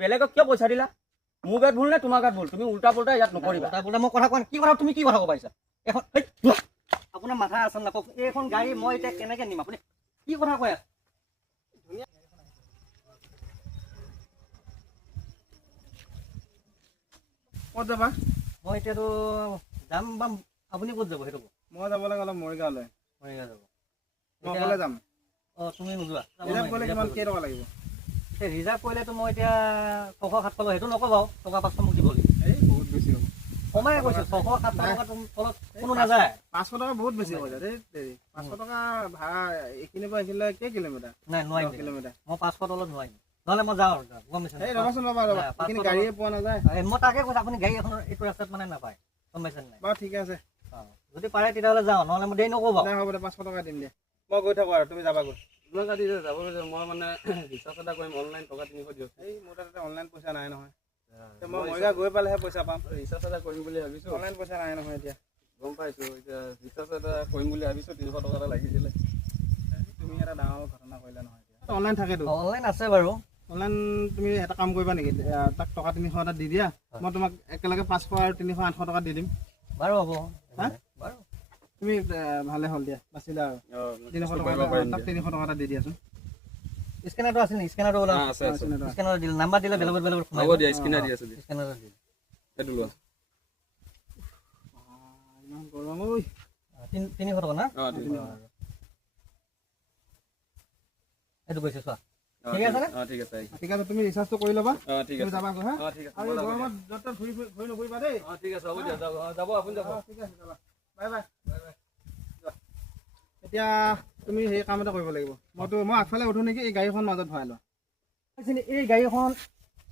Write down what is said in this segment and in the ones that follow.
বেলেগক কিয় পইচা দিলা? মোৰ গাত ভুল নে তোমাৰ গাত ভুল? তুমি উল্টা পুল্টা ইয়াত নকৰিবা। বোলে মই কথা কোৱা নাই। কি কথা তুমি কি কথা ক'ব পাৰিছা? এখন আপোনাৰ মাথা আছে না কওক, এইখন গাড়ী মই এতিয়া কেনেকে নিম? আপুনি কি কথা কৈ আছে? ক'ত যাবা? মই এতিয়াতো যাম বা আপুনি ক'ত যাব সেইটো? মই যাব লাগে অলপ মৰিগাঁৱলৈ। মৰিগাঁও যাব। মই অকলে যাম। অঁ তুমি নোযোৱা? ৰিজাৰ্ভ কৰিলে কিমান কেইটকা লাগিব? ৰিজাৰ্ভ কৰিলেতো মই এতিয়া 600-700 সেইটো নকওঁ বাৰু, টকা 500 মোক দিব লাগিব। এই বহুত বেছি হ'ব। কমাই কৈছে 600-700 টকা তলত কোনো নাযায়। 500 টকা বহুত বেছি হৈ যায় দেই। 500 টকা ভাড়া এইখিনিৰ পৰা এইখিনিলৈ কেই কিলোমিটাৰ? নাই নোৱাৰিম, কিলোমিটাৰ। মই 500 তলত নোৱাৰিম। নহ'লে মই যাওঁ আৰু গম পাইছে? এই ৰ'বাচোন ৰ'বা। এইখিনি গাড়ীয়ে পোৱা নাযায়। মই তাকে কৈছোঁ, আপুনি গাড়ী এখন এইটো ৰাস্তাত মানে নাপায়, গম পাইছে নাই? বাৰু ঠিক আছে। যদি পাৰে তেতিয়াহ'লে যাওঁ, নহ'লে মই দেৰি নকৰোঁ বাৰু। হ'ব দে, 500 টকা দিম দিয়া। মই গৈ থাকোঁ আৰু তুমি যাবাগৈ। তোমাক কাটি যাব মই মানে ৰিচাৰ্জ এটা কৰিম, অনলাইন টকা 300 দিয়ক। এই মোৰ তাতে অনলাইন পইচা নাই নহয়। মই মৰিগাঁও গৈ পালেহে পইচা পাম। ৰিচাৰ্জ এটা কৰিম বুলি ভাবিছোঁ। অনলাইন পইচা নাই নহয় এতিয়া। গম পাইছোঁ, এতিয়া ৰিচাৰ্জ এটা কৰিম বুলি ভাবিছোঁ, 300 টকা এটা লাগিছিলে। তুমি এটা ডাঙৰ ঘটনা কৰিলা নহয় এতিয়া। অনলাইন থাকেতো। অনলাইন আছে বাৰু। অনলাইন তুমি এটা কাম কৰিবা নেকি? তাক টকা 300 এটা দি দিয়া, মই তোমাক একেলগে 500 আৰু 300 800 টকা দি দিম। বাৰু হ'ব। হা? বাৰু তুমি ভালে হ'ল দিয়া, বাচিলা আৰু 300 টকা তাক 300 টকা এটা দি দিয়াচোন। স্কেনাৰটো আছে নেকি? স্কেনাৰটো ওলাওক। স্কেনাৰ দিলে নাম্বাৰ দিলে বেলেগত সোমাই হ'ব দিয়া, স্কেনাৰ দি আছোঁ দিয়া। স্কেনাৰ দিলে সেইটো লোৱা। ইমান গৰম ঐ। 300 টকা না? অঁ ঠিক আছে। এইটো কৈছে চোৱা। ঠিক আছে নে? অঁ ঠিক আছে। ঠিক আছে, তুমি ৰিচাৰ্জটো কৰি ল'বা। অঁ ঠিক তুমি আছে। যাবাগৈ হা? অঁ ঠিক আছে। আৰু গৰমত য'ত ঘূৰি নঘূৰিবা দেই। অঁ ঠিক আছে, হ'ব দিয়া। যাব আপুনি যাব। ঠিক আছে, যাবা। Bye bye. এতিয়া তুমি সেই কাম এটা কৰিব লাগিব। মই আগফালে উঠো নেকি? এই গাড়ীখন মাজত ভৰাই লোৱা। এই গাড়ীখন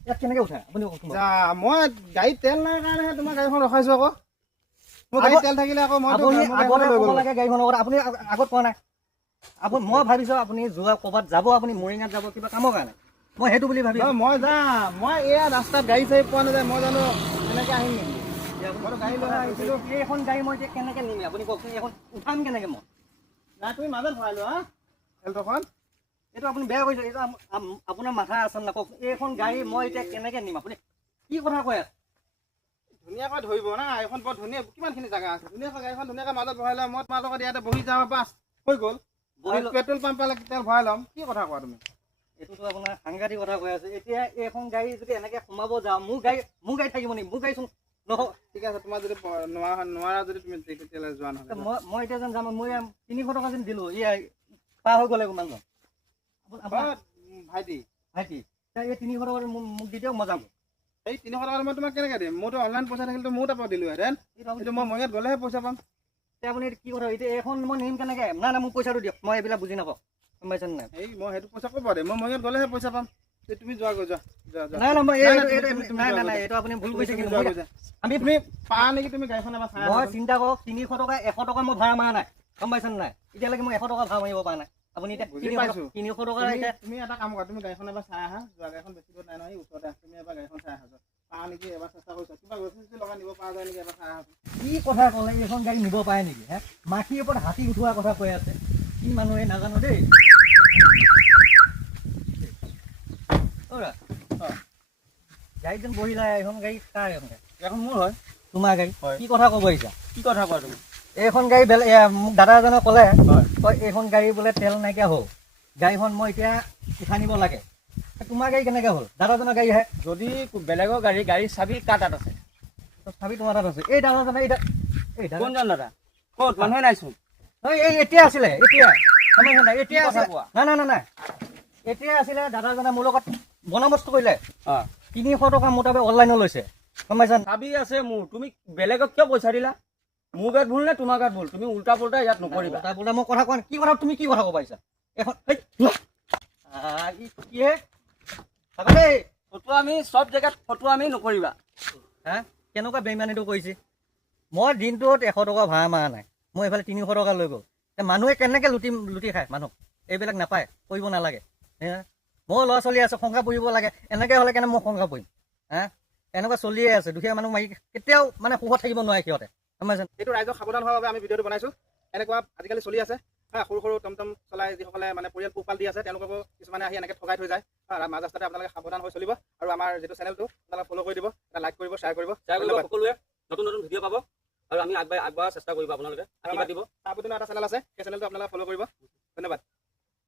ইয়াত কেনেকে উঠায় আপুনি? যা, মই গাড়ীত তেল নাই কাৰণেহে তোমাৰ গাড়ীখন ৰখাইছো আকৌ। মোৰ গাড়ীত তেল থাকিলে আকৌ মই আপুনি আগতে ক'ব লাগে গাড়ীখনৰ কথা। আপুনি আগত কোৱা নাই। মই ভাবিছোঁ আপুনি যোৱা ক'ৰবাত যাব, আপুনি মৰিগাঁৱত যাব কিবা কামৰ কাৰণে। মই সেইটো বুলি ভাবিছোঁ। মই যাম। মই এয়া ৰাস্তাত গাড়ী চাড়ী পোৱা নাযায়। মই জানো এনেকে আহিম নেকি? মইতো গাড়ী লৈ আহিছিলোঁ। এইখন গাড়ী মই এতিয়া কেনেকে নিম আপুনি কওকচোন? এইখন উঠাম কেনেকে মই? নাই, তুমি মাজত ভৰাই লোৱা হা তেলটোখন। এইটো আপুনি বেয়া কৰিছে। এইটো আপোনাৰ মাথা আছে না কওক? এইখন গাড়ী মই এতিয়া কেনেকে নিম? আপুনি কি কথা কৈ আছে? ধুনীয়াকৈ ধৰিব না, এইখন বৰ ধুনীয়া, কিমানখিনি জেগা আছে। ধুনীয়াকৈ গাড়ীখন ধুনীয়াকৈ মাজত ভৰাই লওঁ। মই তোমাৰ লগত ইয়াতে বহি যাওঁ, বাছ হৈ গ'ল। পেট্ৰল পাম্প পালে তেল ভৰাই ল'ম। কি কথা কোৱা তুমি? এইটোতো আপোনাৰ সাংঘাতিক কথা কৈ আছে। এতিয়া এইখন গাড়ী যদি এনেকে সোমাব যাওঁ, মোৰ গাড়ী থাকিব নেকি? মোৰ গাড়ী চোন নহ'ব। ঠিক আছে, তোমাৰ যদি নোৱাৰা যদি তুমি তেতিয়াহ'লে যোৱা নহয়। মই এতিয়া যেন যাম, মই 300 টকা যেন দিলোঁ, পাৰ হৈ গ'লে কিমান যাম? ভাইটি, এই 300 টকা মোক দি দিয়ক, মই যাম। এই 300 টকা মই তোমাক কেনেকৈ দিম? মোৰতো অনলাইন পইচা থাকিলেতো মোৰ তাৰপৰা দিলোঁহেঁতেন। কিন্তু মই মৰিগাঁৱত গ'লেহে পইচা পাম। আপুনি কি কথা? এতিয়া এইখন মই নিম কেনেকে? নাই মোক পইচাটো দিয়ক, মই এইবিলাক বুজি নাপাওঁ, গম পাইছেন নাই? এই মই সেইটো পইচা ক'ৰ পৰা দিম? মই মৰিগাঁৱত গ'লেহে পইচা পাম। তুমি যোৱা গৈ, যোৱা। নাই, এইটো আপুনি ভুল কৰিছে। কিন্তু তুমি পাৰা নেকি? তুমি গাড়ীখন এবাৰ চাই মই চিন্তা কৰক, 300 টকা 100 টকা মই ভাড়া মাৰা নাই, গম পাইছেন নাই? এতিয়ালৈকে মই 100 টকা ভাড়া মাৰিব পৰা নাই। আপুনি এতিয়া 300 টকা তুমি এটা কাম কৰা, তুমি গাড়ীখন এবাৰ চাই আহা। যোৱা গাড়ীখন বেছি দূৰ নাই নহয়, ওচৰতে আছে। তুমি এবাৰ গাড়ীখন চাই আহা, পাৰা নেকি এবাৰ চেষ্টা কৰিছা? কিবা ৰচী লগাই নিব পৰা যায় নেকি? এবাৰ চাই আহা। কি কথা ক'লে? এইখন গাড়ী নিব পাৰে নেকি? মাখিৰ ওপৰত হাতী উঠোৱা কথা কৈ আছে। কি মানুহে নাজানো দেই। গাড়ীত যেন বহিলা, এইখন গাড়ী কাৰ? এখন মোৰ হয়। তোমাৰ গাড়ী? কি কথা ক'ব আহিছা? কি কথা কোৱা তুমি? এইখন গাড়ী মোক দাদা এজনে ক'লে, এইখন গাড়ী বোলে তেল নাইকিয়া হ'ল, গাড়ীখন মই এতিয়া উঠাই নিব লাগে। তোমাৰ গাড়ী কেনেকে হ'ল? দাদাজনৰ গাড়ীহে। যদি বেলেগৰ গাড়ী চাবি কাৰ তাত আছে? চাবি তোমাৰ তাত আছে। এই দাদাজনে কোনজন দাদা? ক'ত? মানুহে নাইচোন। এতিয়া আছিলে, এতিয়া নাই। এতিয়া আছিলে, দাদাজনে মোৰ লগত বন্দবস্ত কৰিলে। 300 টকা মোৰ তাৰপৰা অনলাইনত লৈছে, গম পাইছা? চাবি আছে মোৰ। তুমি বেলেগক কিয় পইচা দিলা? মোৰ গাত ভুল নে তোমাৰ গাত ভুল? তুমি উল্টা পুল্টা ইয়াত নকৰিবা। বোলে মই কথা কোৱা নাই। কি কথা তুমি কি কথা ক'ব পাৰিছা? এখন ফটো আমি চব জেগাত ফটো আমি নকৰিবা। কেনেকুৱা বেইমানিটো কৰিছে? মই দিনটোত 100 টকা ভাড়া মাৰা নাই, মই এইফালে 300 টকা লৈ গ'ল। মানুহে কেনেকে লুটি খায় মানুহ? এইবিলাক নাপায়, কৰিব নালাগে। মোৰ ল'ৰা ছোৱালী আছে, সংসাৰ পুহিব লাগে। এনেকে হ'লে কেনে মই সংসাৰ পুহিম? এনেকুৱা চলিয়ে আছে। দুখীয়া মানুহ মাৰি কেতিয়াও মানে সুখত থাকিব নোৱাৰে সিহঁতে, গম পাইছে? এইটো ৰাইজক সাৱধান হোৱাৰ বাবে আমি ভিডিঅ'টো বনাইছোঁ। এনেকুৱা আজিকালি চলি আছে। হা সৰু সৰু টমটম চলাই যিসকলে মানে পৰিয়াল পোহপাল দি আছে তেওঁলোককো কিছুমানে আহি এনেকৈ ঠগাই থৈ যায় মাজ ৰাস্তাতে আপোনালোকে সাৱধান হৈ চলিব আৰু আমাৰ যিটো চেনেলটো আপোনালোকে ফ'ল' কৰি দিব এটা লাইক কৰিব শ্বেয়াৰ কৰিব সকলোৱে নতুন নতুন ভিডিঅ' পাব আৰু আমি আগবঢ়াৰ চেষ্টা কৰিব আপোনালোকে আশীৰ্বাদ দিব। আপুনিও এটা চেনেল আছে সেই চেনেলটো আপোনালোকে ফ'ল' কৰিব।